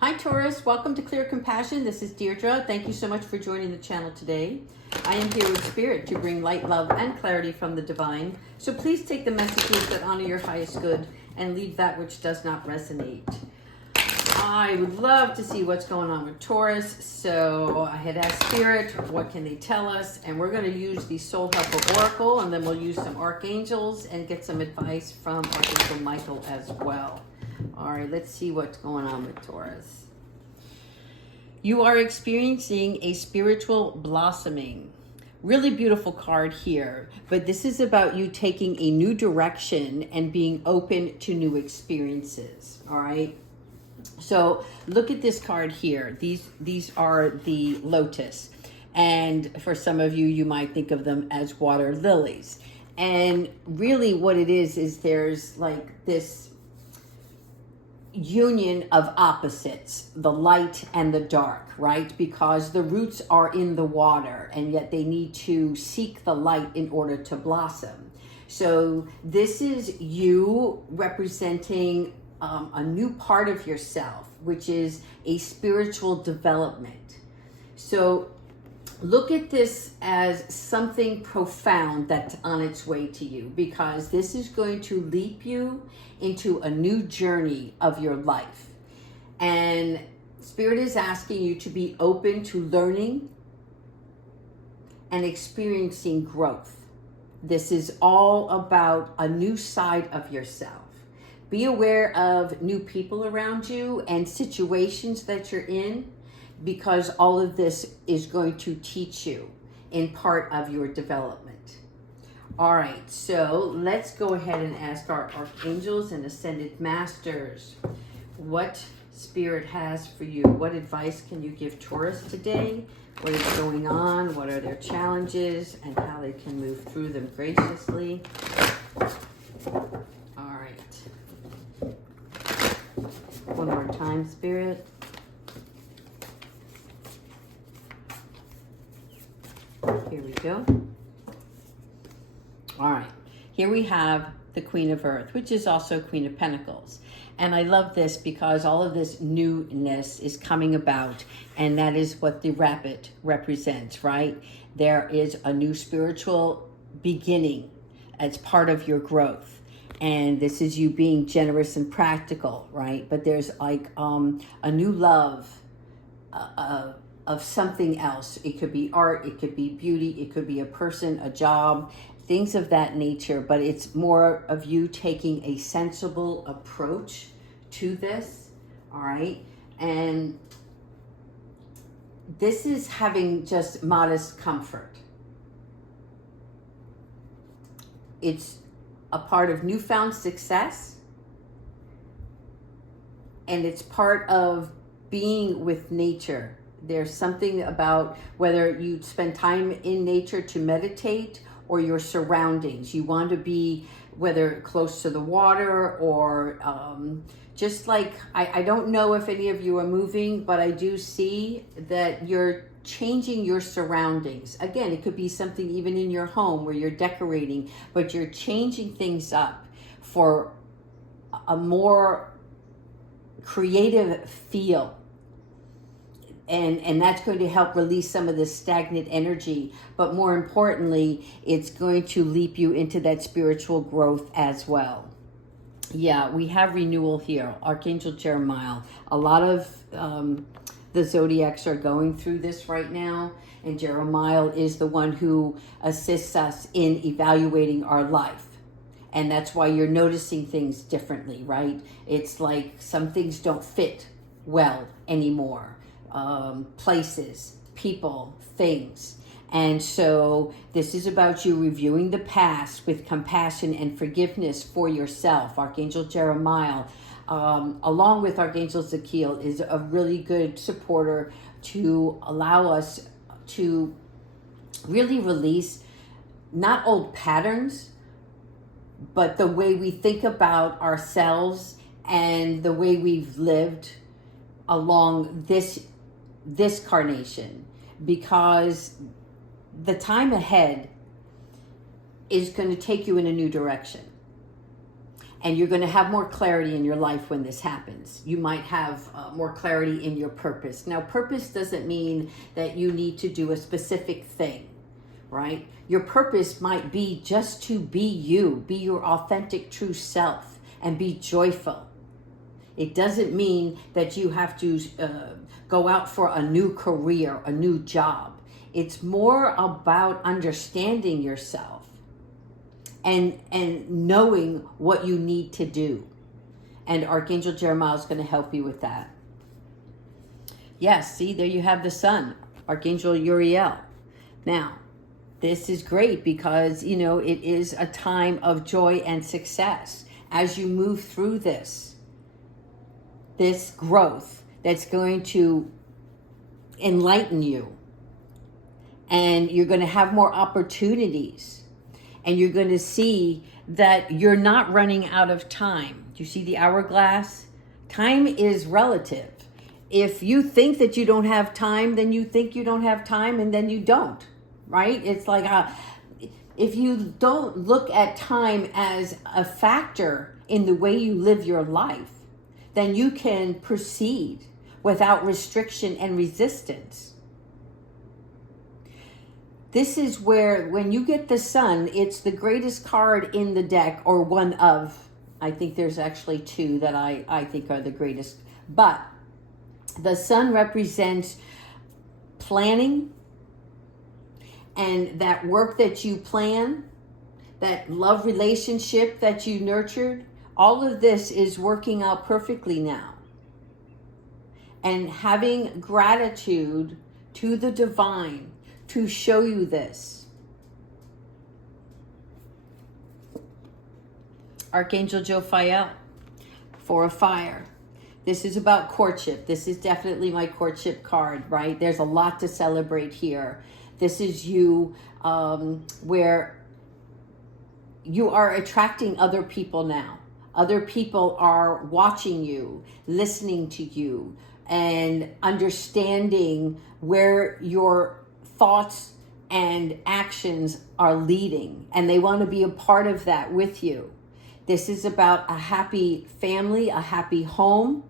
Hi Taurus, welcome to Clear Compassion. This is Deirdre. Thank you so much for joining the channel today. I am here with Spirit to bring light, love, and clarity from the divine. So please take the messages that honor your highest good and leave that which does not resonate. I would love to see what's going on with Taurus. So I had asked Spirit, what can they tell us? And we're going to use the Soul Helper Oracle, and then we'll use some archangels and get some advice from Archangel Michael as well. All right, let's see what's going on with Taurus. You are experiencing a spiritual blossoming. Really beautiful card here, but this is about you taking a new direction and being open to new experiences, all right? So look at this card here. These are the lotus. And for some of you, you might think of them as water lilies. And really what it is there's like this union of opposites, the light and the dark, right? Because the roots are in the water and yet they need to seek the light in order to blossom. So this is you representing a new part of yourself, which is a spiritual development. So look at this as something profound that's on its way to you, because this is going to leap you into a new journey of your life. And Spirit is asking you to be open to learning and experiencing growth. This is all about a new side of yourself. Be aware of new people around you and situations that you're in, because all of this is going to teach you in part of your development. All right, so let's go ahead and ask our archangels and ascended masters what Spirit has for you. What advice can you give Taurus today? What is going on? What are their challenges and how they can move through them graciously? All right. One more time, Spirit. Here we go. All right. Here we have the Queen of Earth, which is also Queen of Pentacles. And I love this because all of this newness is coming about, and that is what the rabbit represents, right? There is a new spiritual beginning as part of your growth. And this is you being generous and practical, right? But there's like a new love of something else. It could be art, it could be beauty, it could be a person, a job, things of that nature. But it's more of you taking a sensible approach to this, all right? And this is having just modest comfort. It's a part of newfound success, and it's part of being with nature. There's something about whether you spend time in nature to meditate or your surroundings. You want to be whether close to the water or just like, I don't know if any of you are moving, but I do see that you're changing your surroundings. Again, it could be something even in your home where you're decorating, but you're changing things up for a more creative feel. And that's going to help release some of this stagnant energy. But more importantly, it's going to leap you into that spiritual growth as well. Yeah, we have renewal here. Archangel Jeremiah. A lot of the zodiacs are going through this right now. And Jeremiah is the one who assists us in evaluating our life. And that's why you're noticing things differently, right? It's like some things don't fit well anymore. Places, people, things. And so this is about you reviewing the past with compassion and forgiveness for yourself. Archangel Jeremiah, along with Archangel Zakiel, is a really good supporter to allow us to really release not old patterns, but the way we think about ourselves and the way we've lived along this carnation, because the time ahead is going to take you in a new direction. And you're going to have more clarity in your life when this happens. You might have more clarity in your purpose. Now, purpose doesn't mean that you need to do a specific thing, right? Your purpose might be just to be you, be your authentic, true self, and be joyful. It doesn't mean that you have to go out for a new career, a new job. It's more about understanding yourself and knowing what you need to do. And Archangel Jeremiah is going to help you with that. Yes, see, there you have the sun, Archangel Uriel. Now, this is great because, it is a time of joy and success as you move through this growth that's going to enlighten you. And you're going to have more opportunities. And you're going to see that you're not running out of time. Do you see the hourglass? Time is relative. If you think that you don't have time, then you think you don't have time, and then you don't, right? It's like if you don't look at time as a factor in the way you live your life, then you can proceed without restriction and resistance. This is where, when you get the sun, it's the greatest card in the deck, or one of, I think there's actually two that I think are the greatest. But the sun represents planning, and that work that you plan, that love relationship that you nurtured, all of this is working out perfectly now. And having gratitude to the divine to show you this. Archangel Jophiel, Four of Fire. This is about courtship. This is definitely my courtship card, right? There's a lot to celebrate here. This is you, where you are attracting other people now. Other people are watching you, listening to you, and understanding where your thoughts and actions are leading, and they want to be a part of that with you. This is about a happy family, a happy home.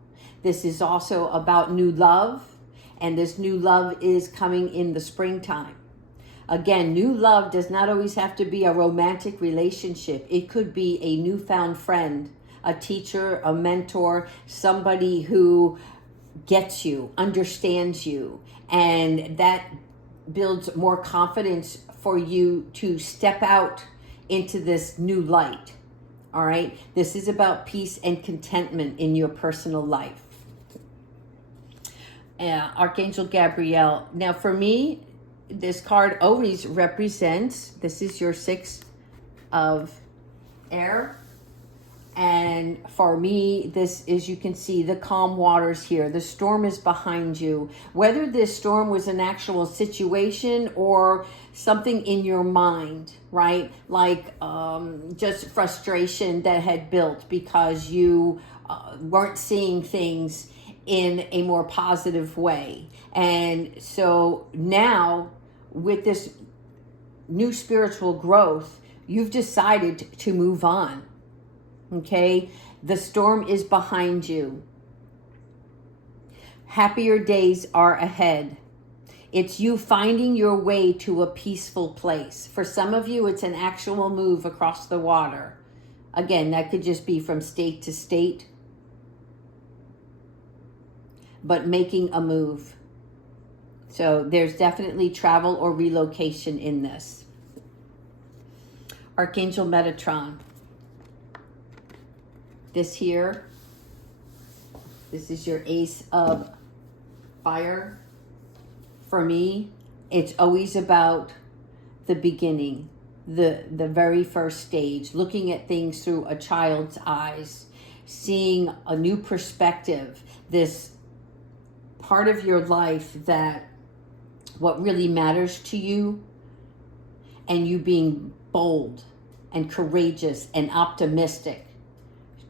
This is also about new love, and this new love is coming in the springtime. Again, new love does not always have to be a romantic relationship. It could be a newfound friend, a teacher, a mentor, somebody who gets you, understands you, and that builds more confidence for you to step out into this new light. All right. This is about peace and contentment in your personal life. Archangel Gabriel. Now, for me, this card always represents, this is your Six of Air. And for me, this is, you can see the calm waters here. The storm is behind you. Whether this storm was an actual situation or something in your mind, right? Like just frustration that had built because you weren't seeing things in a more positive way. And so now with this new spiritual growth, you've decided to move on. Okay, the storm is behind you. Happier days are ahead. It's you finding your way to a peaceful place. For some of you, it's an actual move across the water. Again, that could just be from state to state. But making a move. So there's definitely travel or relocation in this. Archangel Metatron. This here, this is your Ace of Fire. For me, it's always about the beginning, the very first stage, looking at things through a child's eyes, seeing a new perspective, this part of your life that what really matters to you, and you being bold and courageous and optimistic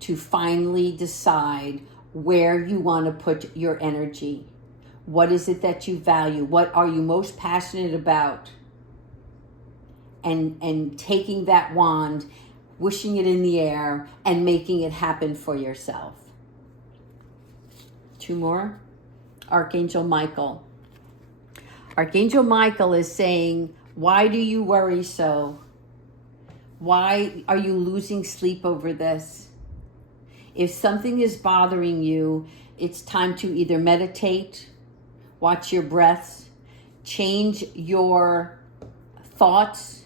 to finally decide where you want to put your energy. What is it that you value? What are you most passionate about? And taking that wand wishing it in the air, and making it happen for yourself. 2 more. Archangel Michael. Archangel Michael is saying, why do you worry so? Why are you losing sleep over this? If something is bothering you, it's time to either meditate, watch your breaths, change your thoughts,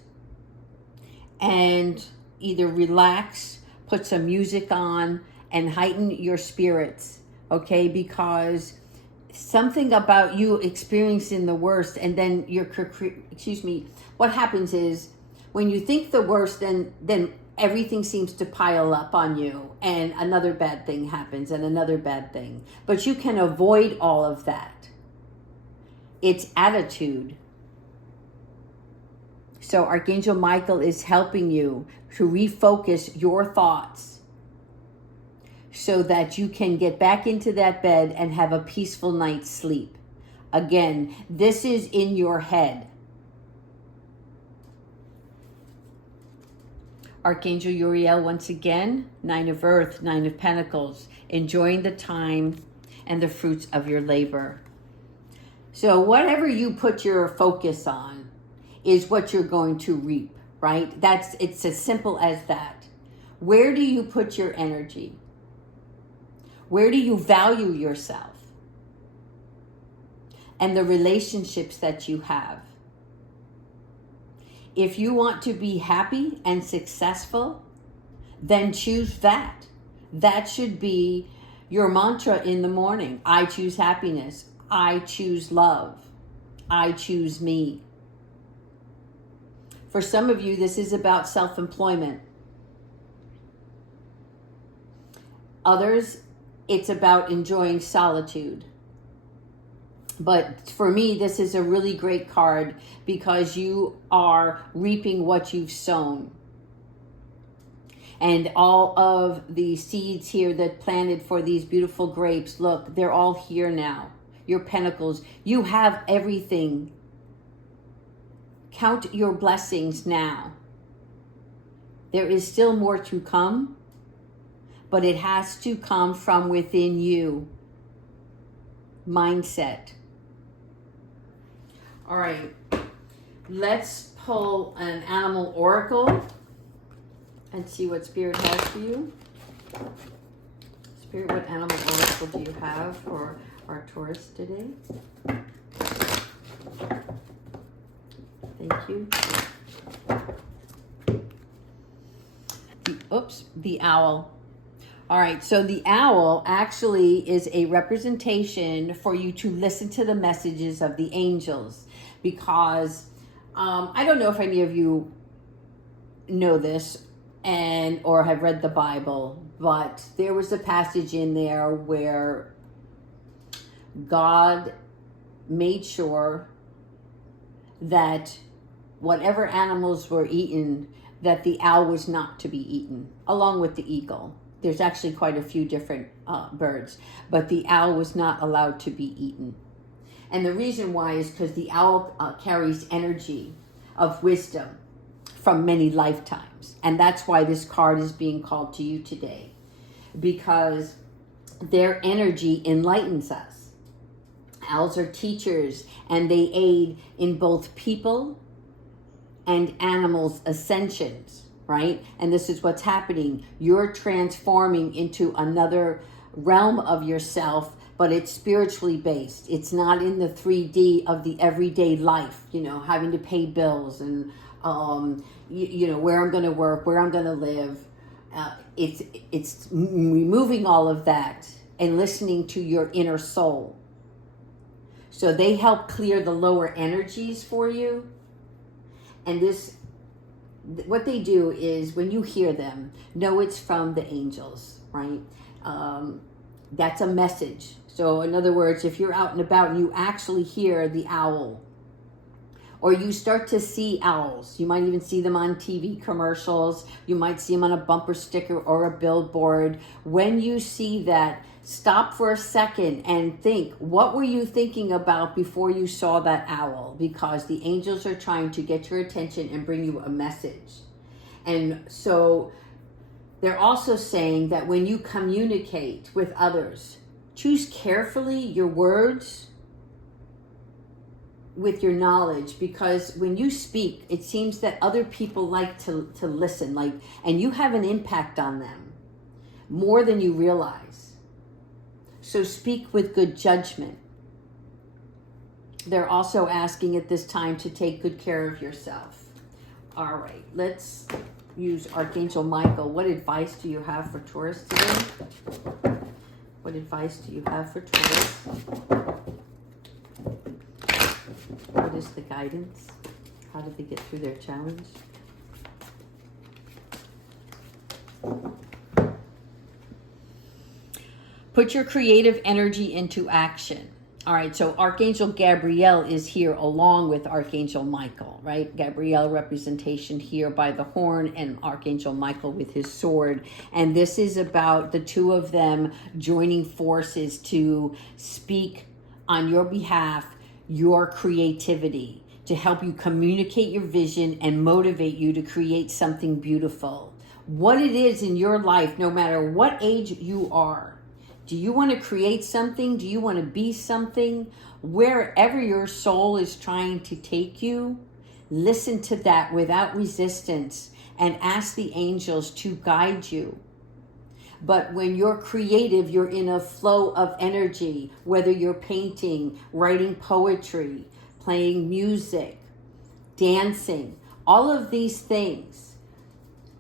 and either relax, put some music on, and heighten your spirits, okay? Because something about you experiencing the worst, and then what happens is when you think the worst, then everything seems to pile up on you, and another bad thing happens, and another bad thing. But you can avoid all of that. It's attitude. So Archangel Michael is helping you to refocus your thoughts so that you can get back into that bed and have a peaceful night's sleep. Again, this is in your head. Archangel Uriel, once again, 9 of Earth, 9 of Pentacles, enjoying the time and the fruits of your labor. So whatever you put your focus on is what you're going to reap, right? It's as simple as that. Where do you put your energy? Where do you value yourself? And the relationships that you have. If you want to be happy and successful, then choose that. That should be your mantra in the morning. I choose happiness. I choose love. I choose me. For some of you, this is about self-employment. Others, it's about enjoying solitude. But for me, this is a really great card because you are reaping what you've sown. And all of the seeds here that planted for these beautiful grapes, look, they're all here now. Your pentacles, you have everything. Count your blessings now. There is still more to come, but it has to come from within you. Mindset. All right, let's pull an animal oracle and see what Spirit has for you. Spirit, what animal oracle do you have for our Taurus today? Thank you. The owl. All right, so the owl actually is a representation for you to listen to the messages of the angels, because I don't know if any of you know this or have read the Bible, but there was a passage in there where God made sure that whatever animals were eaten, that the owl was not to be eaten, along with the eagle. There's actually quite a few different birds, but the owl was not allowed to be eaten. And the reason why is because the owl carries energy of wisdom from many lifetimes. And that's why this card is being called to you today, because their energy enlightens us. Owls are teachers, and they aid in both people and animals' ascensions. Right? And this is what's happening. You're transforming into another realm of yourself, but it's spiritually based. It's not in the 3D of the everyday life, having to pay bills and, where I'm going to work, where I'm going to live. It's removing all of that and listening to your inner soul. So they help clear the lower energies for you. And what they do is, when you hear them, know it's from the angels, right? That's a message. So in other words, if you're out and about and you actually hear the owl, or you start to see owls, you might even see them on TV commercials, you might see them on a bumper sticker or a billboard. When you see that, stop for a second and think, what were you thinking about before you saw that owl? Because the angels are trying to get your attention and bring you a message. And so they're also saying that when you communicate with others, choose carefully your words with your knowledge, because when you speak, it seems that other people like to listen, and you have an impact on them more than you realize. So speak with good judgment. They're also asking at this time to take good care of yourself. All right, let's use Archangel Michael. What advice do you have for Taurus today? What advice do you have for Taurus? What is the guidance? How did they get through their challenge? Put your creative energy into action. All right, so Archangel Gabriel is here along with Archangel Michael, right? Gabriel representation here by the horn, and Archangel Michael with his sword. And this is about the two of them joining forces to speak on your behalf your creativity, to help you communicate your vision and motivate you to create something beautiful. What it is in your life, no matter what age you are. Do you want to create something? Do you want to be something? Wherever your soul is trying to take you, listen to that without resistance and ask the angels to guide you. But when you're creative, you're in a flow of energy, whether you're painting, writing poetry, playing music, dancing. All of these things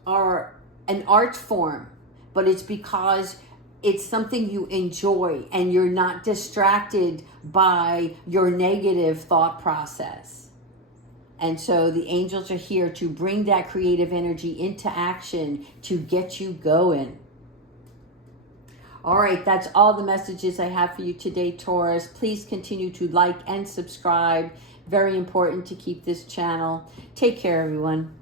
are an art form, but it's because it's something you enjoy and you're not distracted by your negative thought process. And so the angels are here to bring that creative energy into action to get you going. All right, that's all the messages I have for you today, Taurus. Please continue to like and subscribe. Very important to keep this channel. Take care, everyone.